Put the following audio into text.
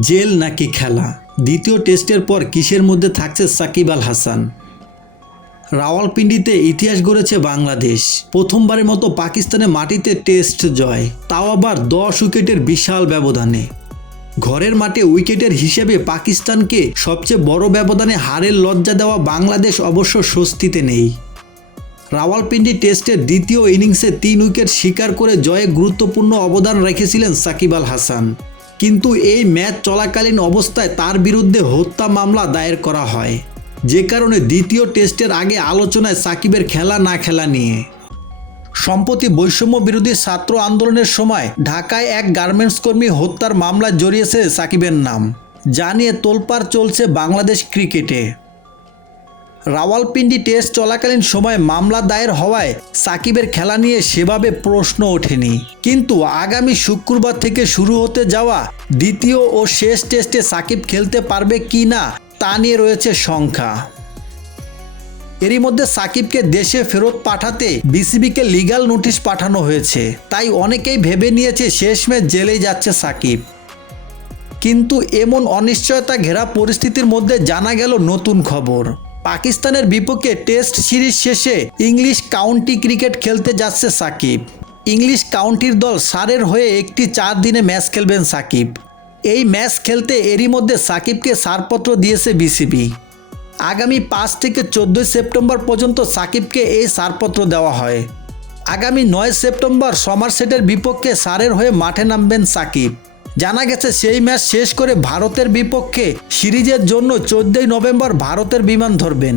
Jail নাকি খেলা? দ্বিতীয় টেস্টের পর কিসের মধ্যে থাকছে সাকিব আল হাসান? রাওয়ালপিন্ডিতে ইতিহাস গড়েছে বাংলাদেশ। প্রথমবারের মতো পাকিস্তানের মাটিতে টেস্ট জয়। তাও আবার দশ উইকেটের বিশাল ব্যবধানে। ঘরের মাঠে উইকেটের হিসেবে পাকিস্তানকে সবচেয়ে বড় ব্যবধানে হারের লজ্জা দেওয়া বাংলাদেশ অবশ্য স্বস্তিতে নেই। রাওয়ালপিন্ডি টেস্টের দ্বিতীয় ইনিংসে তিন উইকেট শিকার করে জয়ে গুরুত্বপূর্ণ অবদান রেখেছিলেন সাকিব আল হাসান। কিন্তু এই ম্যাচ চলাকালীন অবস্থায় তার বিরুদ্ধে হত্যা মামলা দায়ের করা হয়। যে কারণে দ্বিতীয় টেস্টের আগে আলোচনায় সাকিবের খেলা না খেলা নিয়ে। সম্প্রতি বৈষম্য বিরোধী ছাত্র আন্দোলনের সময় ঢাকায় এক গার্মেন্টস কর্মী হত্যার মামলায় জড়িয়েছে সাকিবের নাম। যা নিয়ে তোলপাড় চলছে বাংলাদেশ ক্রিকেটে। রাওয়ালপিন্ডি টেস্ট চলাকালীন সময় মামলা দায়ের হওয়ায় সাকিবের খেলা নিয়ে সেভাবে প্রশ্ন ওঠেনি। কিন্তু আগামী শুক্রবার থেকে শুরু হতে যাওয়া দ্বিতীয় ও শেষ টেস্টে সাকিব খেলতে পারবে কি না, তা নিয়ে রয়েছে সংখ্যা এরই মধ্যে সাকিবকে দেশে ফেরত পাঠাতে বিসিবিকে লিগ্যাল নোটিশ পাঠানো হয়েছে। তাই অনেকেই ভেবে নিয়েছে শেষ ম্যাচ জেলেই যাচ্ছে সাকিব। কিন্তু এমন অনিশ্চয়তা ঘেরা পরিস্থিতির মধ্যে জানা গেল নতুন খবর। পাকিস্তানের বিপক্ষে টেস্ট সিরিজ শেষে ইংলিশ কাউন্টি ক্রিকেট খেলতে যাচ্ছে সাকিব। ইংলিশ কাউন্টির দল সারের হয়ে একটি চার দিনে ম্যাচ খেলবেন সাকিব। এই ম্যাচ খেলতে এরই মধ্যে সাকিবকে সারপত্র দিয়েছে বিসিবি। আগামী পাঁচ থেকে চোদ্দোই সেপ্টেম্বর পর্যন্ত সাকিবকে এই সারপত্র দেওয়া হয়। আগামী নয় সেপ্টেম্বর সমারসেটের বিপক্ষে সারের হয়ে মাঠে নামবেন সাকিব। জানা গেছে সেই ম্যাচ শেষ করে ভারতের বিপক্ষে সিরিজের জন্য চোদ্দই নভেম্বর ভারতের বিমান ধরবেন।